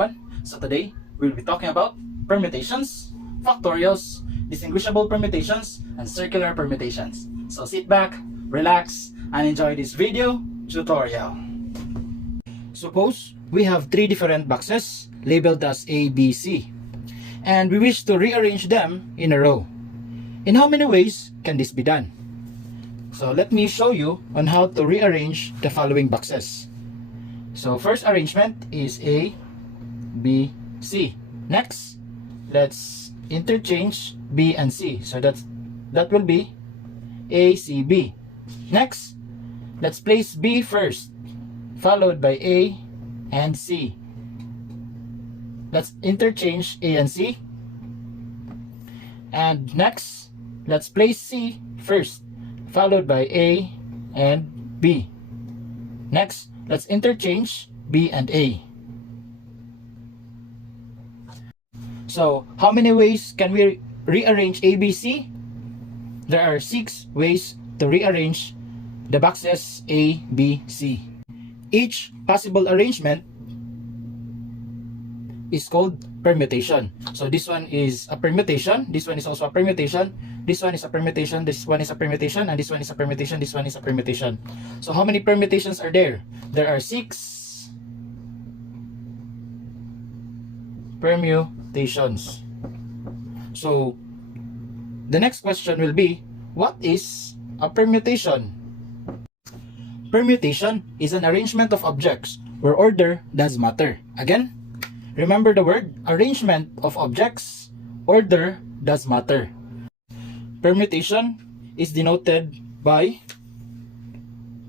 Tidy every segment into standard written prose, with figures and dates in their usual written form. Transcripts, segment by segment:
everyone. So today we'll be talking about permutations, factorials, distinguishable permutations, and circular permutations. So sit back, relax, and enjoy this video tutorial. Suppose we have three different boxes labeled as A, B, C, and we wish to rearrange them in a row. In how many ways can this be done? So let me show you on how to rearrange the following boxes. So first arrangement is A, B, C. Next, let's interchange B and C. So that will be A, C, B. Next, let's place B first, followed by A and C. Let's interchange A and C. And next, let's place C first, followed by A and B. Next, let's interchange B and A. So, how many ways can we rearrange A, B, C? There are 6 ways to rearrange the boxes A, B, C. Each possible arrangement is called permutation. So this one is a permutation, this one is also a permutation, this one is a permutation, this one is a permutation, and this one is a permutation, this one is a permutation. So how many permutations are there? There are 6 permutations. So the next question will be, what is a permutation? Permutation is an arrangement of objects where order does matter. Again, remember the word arrangement of objects, order does matter. Permutation is denoted by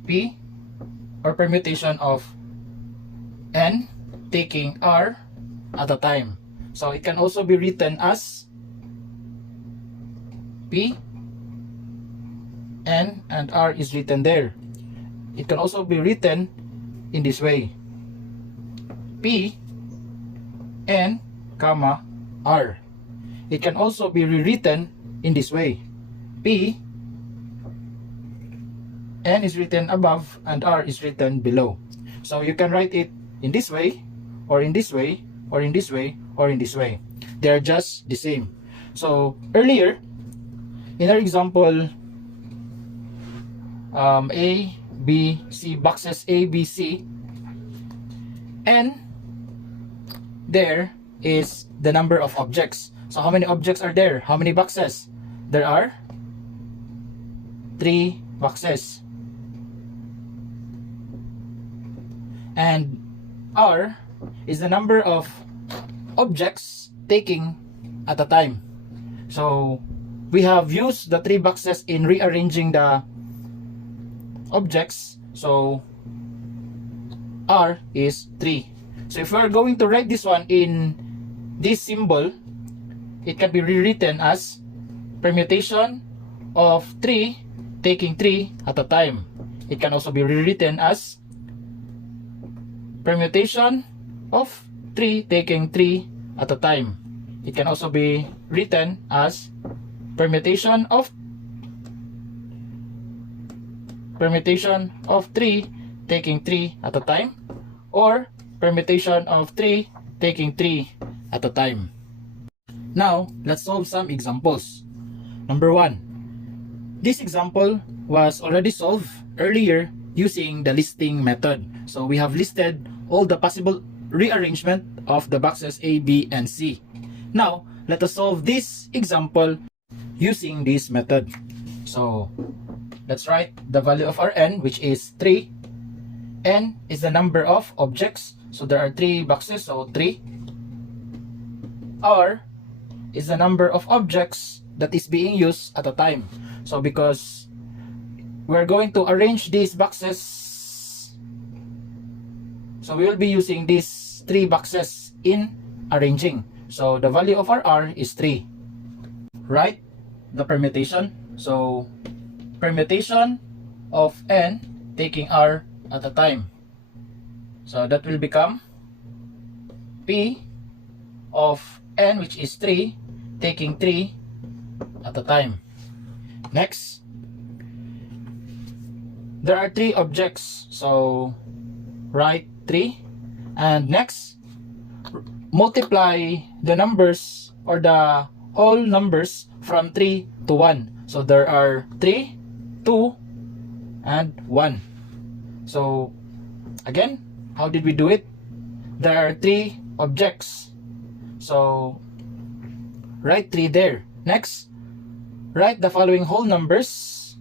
P, or permutation of N taking R at a time. So it can also be written as P, N, and R is written there. It can also be written in this way: P, N, comma, R. It can also be rewritten in this way: P, N is written above and R is written below. So you can write it in this way, or in this way, or in this way, or in this way. They are just the same. So earlier, in our example, A, B, C, boxes A, B, C, N, there is the number of objects. So how many objects are there? How many boxes? There are 3 boxes. And R is the number of objects taking at a time. So we have used the 3 boxes in rearranging the objects. So R is 3. So if we're going to write this one in this symbol, it can be rewritten as permutation of 3 taking 3 at a time. It can also be rewritten as permutation of 3 taking 3 at a time. It can also be written as permutation of 3 taking 3 at a time, or permutation of 3 taking 3 at a time. Now, let's solve some examples. Number 1. This example was already solved earlier using the listing method. So we have listed all the possible rearrangement of the boxes A, B, and C. Now, let us solve this example using this method. So let's write the value of our N, which is 3. N is the number of objects. So there are 3 boxes, so 3. R is the number of objects that is being used at a time. So because we're going to arrange these boxes, so we will be using these 3 boxes in arranging. So the value of our R is 3. Write the permutation. So permutation of N taking R at a time. So that will become P of N, which is 3, taking 3 at a time. Next, there are 3 objects, so write 3. And next, multiply the numbers or the whole numbers from 3 to 1. So there are 3, 2, and 1. So again, how did we do it? There are 3 objects. So write 3 there. Next, write the following whole numbers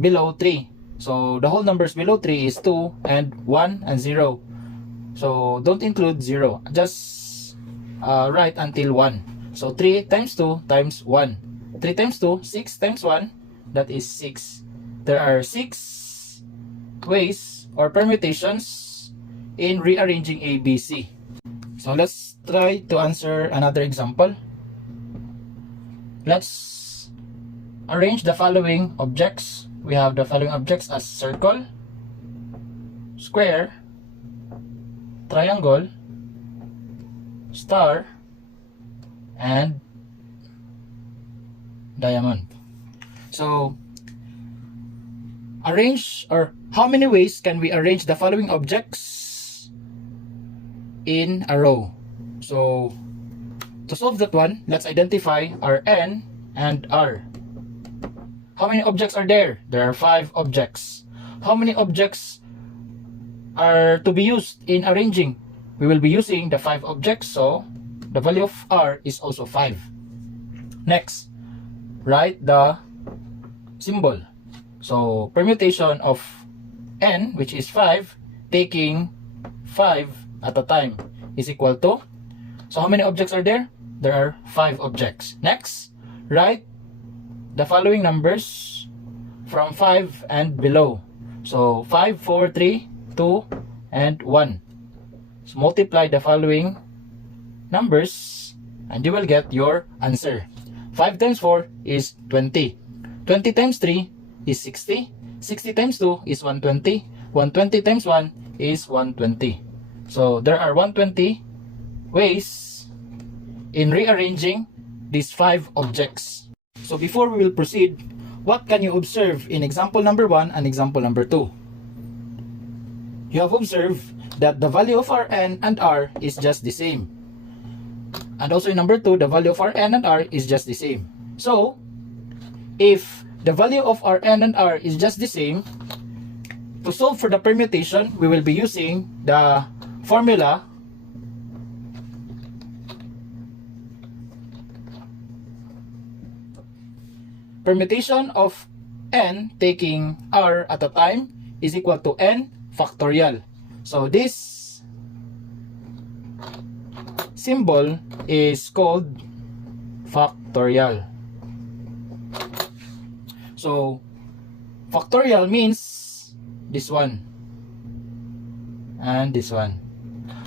below 3. So the whole numbers below 3 is 2 and 1 and 0. So don't include 0. Just write until 1. So 3 times 2 times 1. 3 times 2, 6 times 1, that is 6. There are 6 ways or permutations in rearranging ABC. So let's try to answer another example. Let's arrange the following objects. We have the following objects as circle, square, triangle, star, and diamond. So arrange, or how many ways can we arrange the following objects in a row? So to solve that one, let's identify our N and R. How many objects are there? There are 5 objects. How many objects are to be used in arranging? We will be using the 5 objects, so the value of R is also 5. Next, write the symbol. So permutation of N, which is 5, taking 5 at a time, is equal to, so how many objects are there? There are 5 objects. Next, write the following numbers from 5 and below. So 5, 4, 3, 2, and 1. So multiply the following numbers and you will get your answer. 5 times 4 is 20. 20 times 3 is 60. 60 times 2 is 120. 120 times 1 is 120. So there are 120 ways in rearranging these 5 objects. So before we will proceed, what can you observe in example number 1 and example number 2? You have observed that the value of our N and R is just the same. And also in number 2, the value of our N and R is just the same. So, if the value of our N and R is just the same, to solve for the permutation, we will be using the formula permutation of N taking R at a time is equal to N factorial. So this symbol is called factorial. So factorial means this one and this one.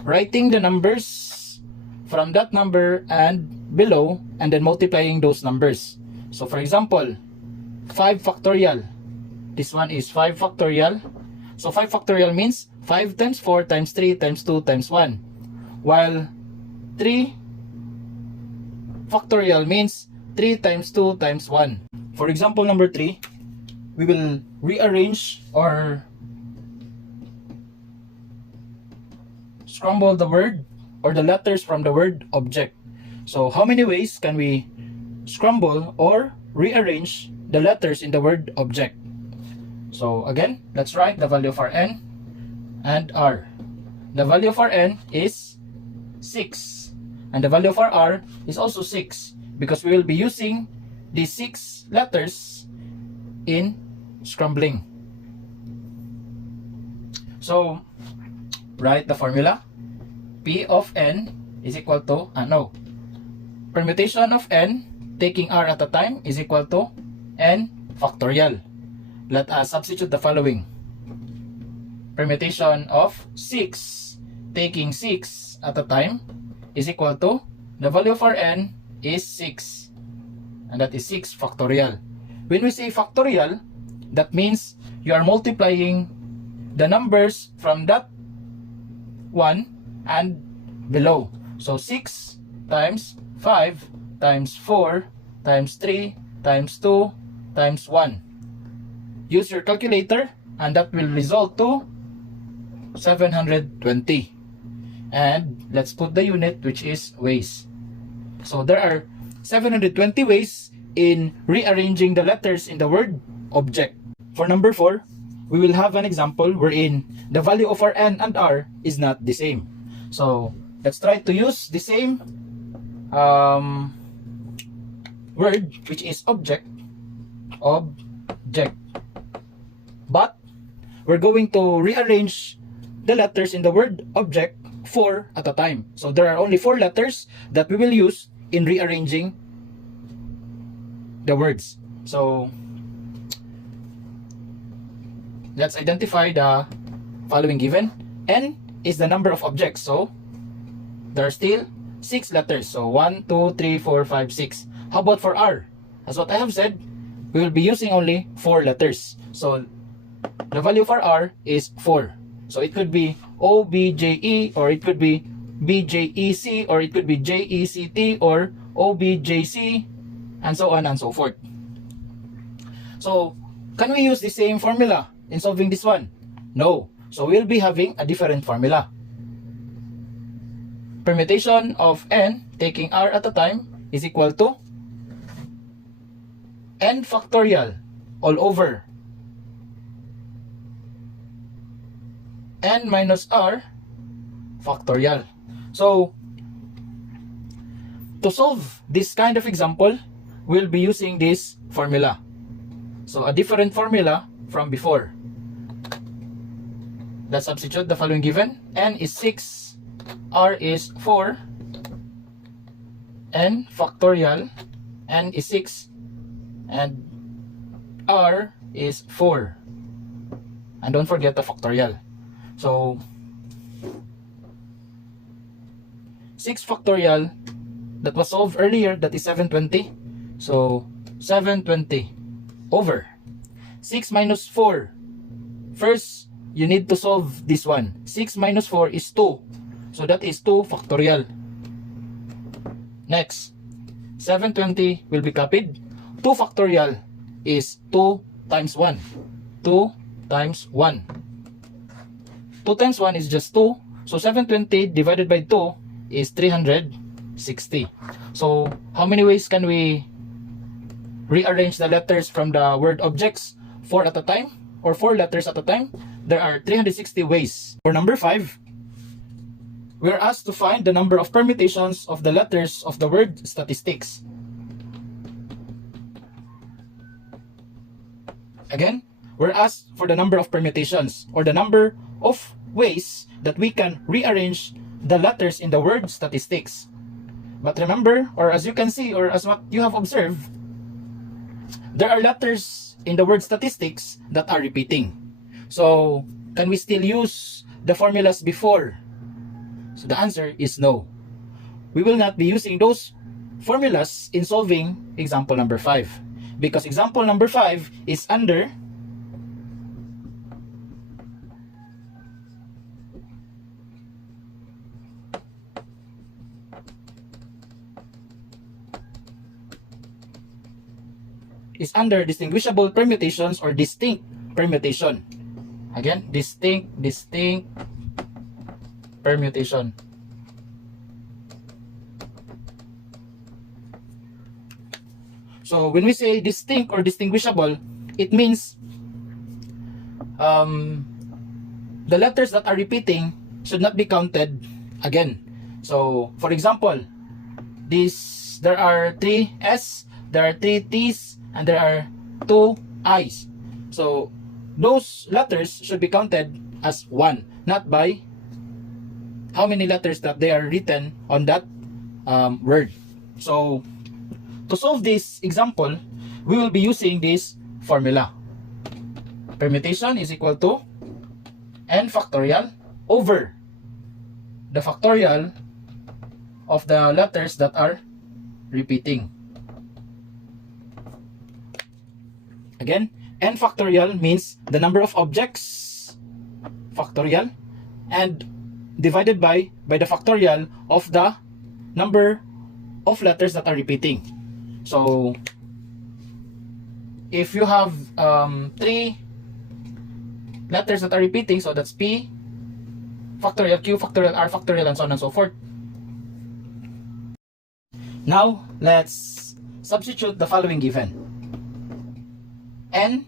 Writing the numbers from that number and below and then multiplying those numbers. So for example, 5 factorial. This one is 5 factorial. So 5 factorial means 5 times 4 times 3 times 2 times 1. While 3 factorial means 3 times 2 times 1. For example number 3, we will rearrange or scramble the word or the letters from the word object. So how many ways can we scramble or rearrange the letters in the word object? So again, let's write the value of our N and R. The value of our N is 6 and the value of our R is also 6 because we will be using these 6 letters in scrambling. So write the formula. P of N is equal to, permutation of N taking R at a time is equal to N factorial. Let us substitute the following. Permutation of 6 taking 6 at a time is equal to, the value of our N is 6 and that is 6 factorial. When we say factorial, that means you are multiplying the numbers from that one and below. So 6 times 5 times 4 times 3 times 2 times 1. Use your calculator and that will result to 720. and let's put the unit, which is ways. So there are 720 ways in rearranging the letters in the word object. For number 4, we will have an example wherein the value of our N and R is not the same. So let's try to use the same word, which is object, but we're going to rearrange the letters in the word object 4 at a time. So there are only 4 letters that we will use in rearranging the words. So let's identify the following given. N is the number of objects, so there are still 6 letters. So 1, 2, 3, 4, 5, 6. How about for R? As what I have said, we will be using only 4 letters. So the value for R is 4. So it could be OBJE, or it could be BJEC, or it could be JECT, or OBJC, and so on and so forth. So can we use the same formula in solving this one? No. So we'll be having a different formula. Permutation of N taking R at a time is equal to N factorial all over N minus R factorial. So to solve this kind of example, we'll be using this formula. So a different formula from before. Let's substitute the following given. N is 6, R is 4, N factorial, N is 6, and R is 4. And don't forget the factorial. So 6 factorial that was solved earlier, that is 720. So 720 over 6 minus 4. First, you need to solve this one. 6 minus 4 is 2. So that is 2 factorial. Next, 720 will be copied. 2 factorial is 2 times 1. 2 times 1. 2 times 1 is just 2. So 720 divided by 2 is 360. So how many ways can we rearrange the letters from the word objects? 4 at a time, or 4 letters at a time? There are 360 ways. For number 5, we are asked to find the number of permutations of the letters of the word statistics. Again, we're asked for the number of permutations, or the number of ways that we can rearrange the letters in the word statistics. But remember, or as you can see, or as what you have observed, there are letters in the word statistics that are repeating. So can we still use the formulas before? So the answer is no. We will not be using those formulas in solving example number 5, because example number 5 is under distinguishable permutations, or distinct permutation. Again, distinct permutation. So when we say distinct or distinguishable, it means the letters that are repeating should not be counted again. So for example, there are 3 S, there are 3 T's, and there are 2 I's. So those letters should be counted as 1, not by how many letters that they are written on that word. So to solve this example, we will be using this formula. Permutation is equal to N factorial over the factorial of the letters that are repeating. Again, N factorial means the number of objects factorial, and divided by the factorial of the number of letters that are repeating. So if you have 3 letters that are repeating, so that's P factorial Q, factorial R, factorial, and so on and so forth. Now, let's substitute the following given. N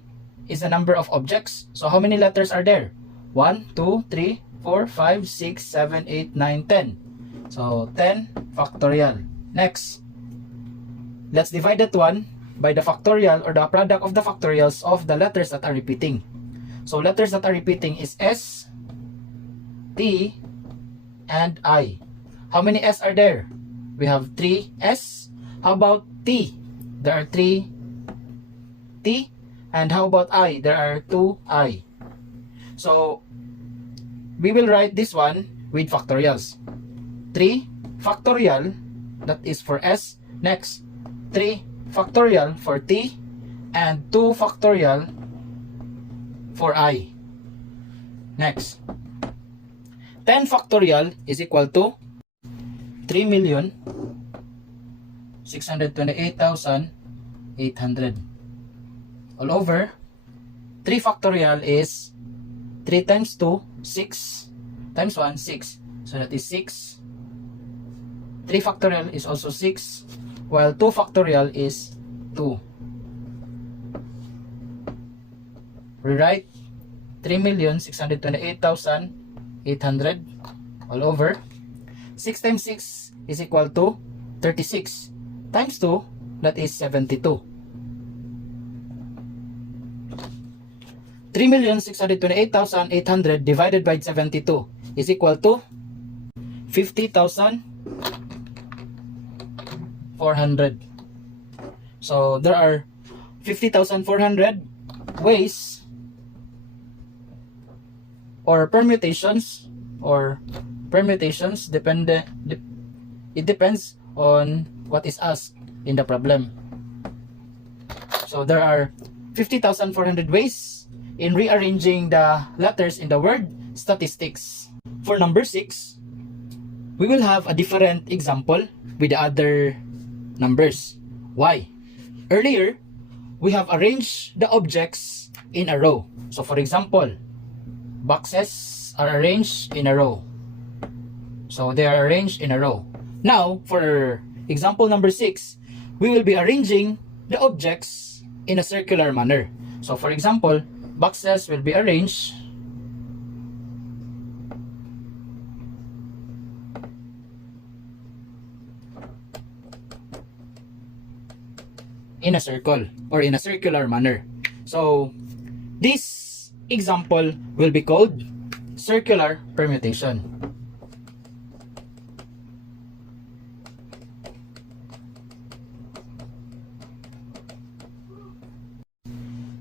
is the number of objects. So how many letters are there? 1, 2, 3, 4, 5, 6, 7, 8, 9, 10. So 10 factorial. Next, let's divide that one by the factorial or the product of the factorials of the letters that are repeating. So letters that are repeating is S, T, and I. How many S are there? We have 3 S. How about T? There are 3 T. And how about I? There are 2 I. So we will write this one with factorials. 3 factorial, that is for S. Next, 3 factorial for T, and 2 factorial for I. Next, 10 factorial is equal to 3,628,800 all over 3 factorial is 3 times 2, 6 times 1, 6. So that is 6. 3 factorial is also 6, while 2 factorial is 2. Rewrite 3,628,800 all over 6 times 6 is equal to 36 times 2, that is 72. 3,628,800 divided by 72 is equal to 50,400. So there are 50,400 ways or permutations it depends on what is asked in the problem. So there are 50,400 ways in rearranging the letters in the word statistics. For number 6, we will have a different example with the other numbers. Why? Earlier, we have arranged the objects in a row. So for example, boxes are arranged in a row. So they are arranged in a row. Now, for example number 6, we will be arranging the objects in a circular manner. So for example, boxes will be arranged in a circle or in a circular manner. So this example will be called circular permutation.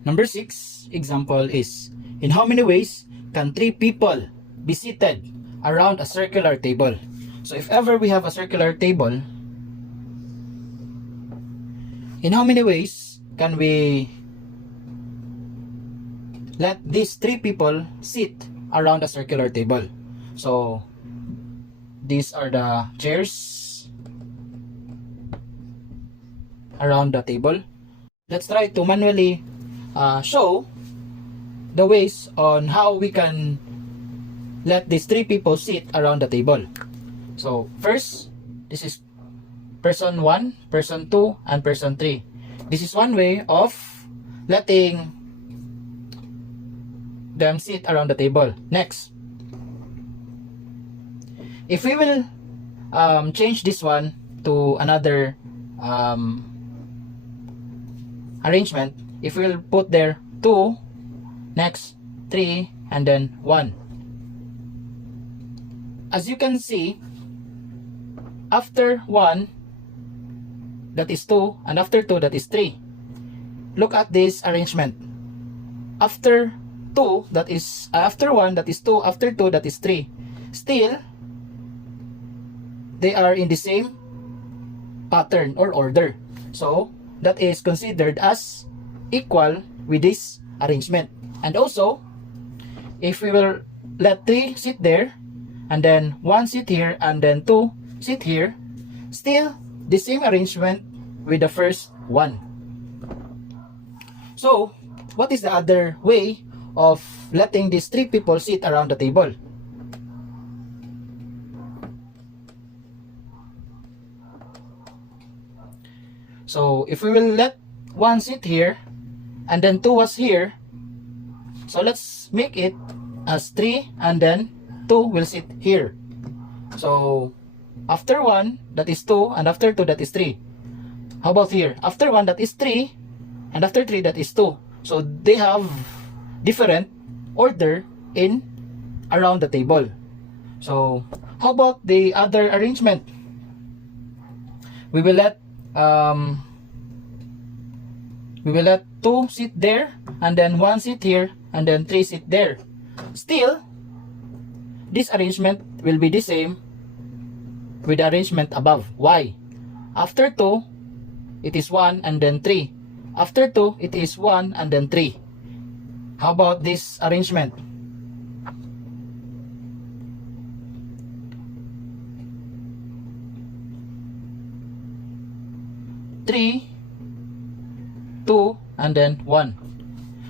Number 6 example is, in how many ways can 3 people be seated around a circular table? So if ever we have a circular table, in how many ways can we let these 3 people sit around a circular table? So these are the chairs around the table. Let's try to manually show the ways on how we can let these 3 people sit around the table. So first, this is person 1, person 2, and person 3. This is one way of letting them sit around the table. Next, if we will change this one to another arrangement, if we will put there 2, next 3, and then 1. As you can see, after 1, that is 2, and after 2, that is 3. Look at this arrangement. After 2, that is after 1, that is 2, after 2, that is 3. Still, they are in the same pattern or order. So that is considered as equal with this arrangement. And also, if we will let 3 sit there, and then 1 sit here, and then 2 sit here, still the same arrangement with the first one. So what is the other way of letting these 3 people sit around the table? So if we will let 1 sit here and then 2 was here, so let's make it as 3 and then 2 will sit here. So after 1 that is 2 and after 2 that is 3. How about here? After 1 that is 3 and after 3 that is 2. So they have different order in around the table. So how about the other arrangement? We will let 2 sit there and then 1 sit here and then 3 sit there. Still, this arrangement will be the same with the arrangement above. Why? After 2, it is 1 and then 3. After 2, it is 1 and then 3. How about this arrangement? Three, 2, and then 1.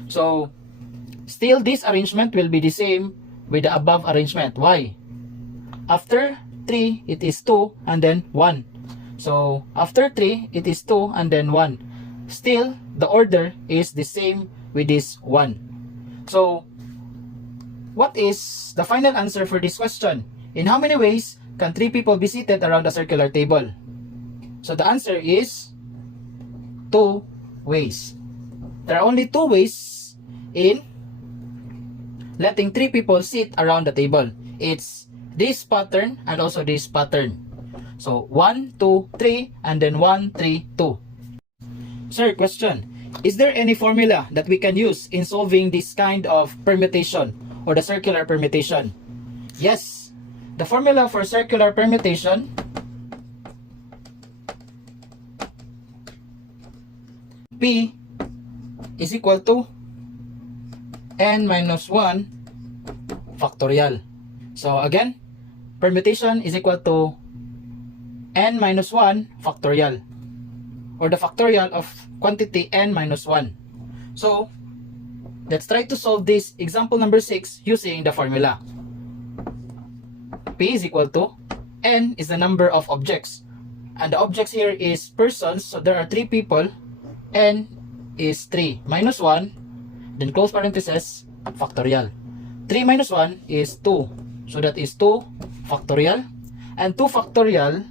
So, still this arrangement will be the same with the above arrangement. Why? After 3, it is 2 and then 1. So, after 3, it is 2 and then 1. Still, the order is the same with this 1. So, what is the final answer for this question? In how many ways can 3 people be seated around a circular table? So, the answer is 2 ways. There are only 2 ways in letting 3 people sit around the table. It's this pattern and also this pattern. So 1, 2, 3 and then 1, 3, 2. Sir, question. Is there any formula that we can use in solving this kind of permutation or the circular permutation? Yes. The formula for circular permutation P is equal to n minus 1 factorial. So again, permutation is equal to n minus 1 factorial, or the factorial of quantity n minus 1. So let's try to solve this example number 6 using the formula. P is equal to n is the number of objects, and the objects here is persons, so there are 3 people. N is 3 minus 1, then close parenthesis, factorial. 3 minus 1 is 2, so that is 2 factorial, and 2 factorial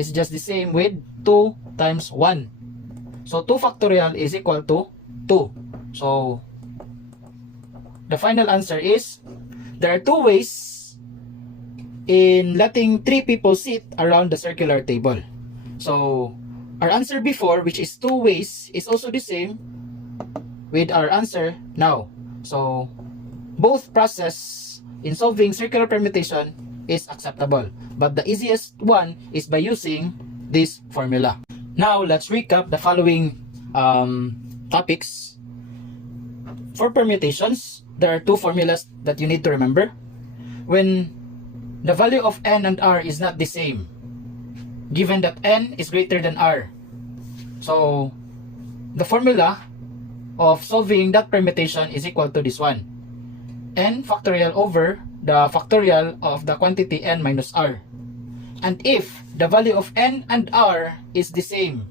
is just the same with 2 times 1. So 2 factorial is equal to 2. So the final answer is there are 2 ways in letting 3 people sit around the circular table. So our answer before, which is 2 ways, is also the same with our answer now. So both process in solving circular permutation is acceptable, but the easiest one is by using this formula. Now let's recap the following topics. For permutations, there are 2 formulas that you need to remember. When the value of n and r is not the same, given that n is greater than r. So the formula of solving that permutation is equal to this one. N factorial over the factorial of the quantity n minus r. And if the value of n and r is the same,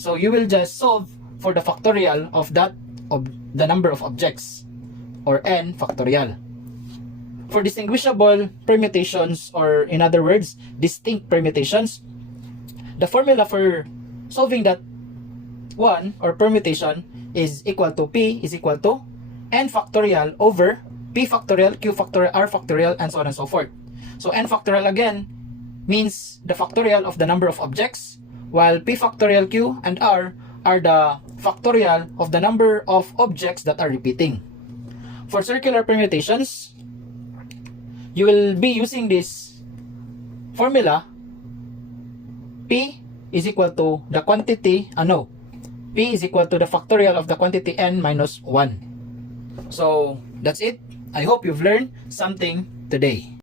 so you will just solve for the factorial of that of the number of objects, or n factorial. For distinguishable permutations, or in other words, distinct permutations, the formula for solving that one, or permutation, is equal to P is equal to n factorial over P factorial, Q factorial, R factorial, and so on and so forth. So n factorial again means the factorial of the number of objects, while P factorial, Q, and R are the factorial of the number of objects that are repeating. For circular permutations, you will be using this formula. P is equal to the quantity, P is equal to the factorial of the quantity n minus 1. So that's it. I hope you've learned something today.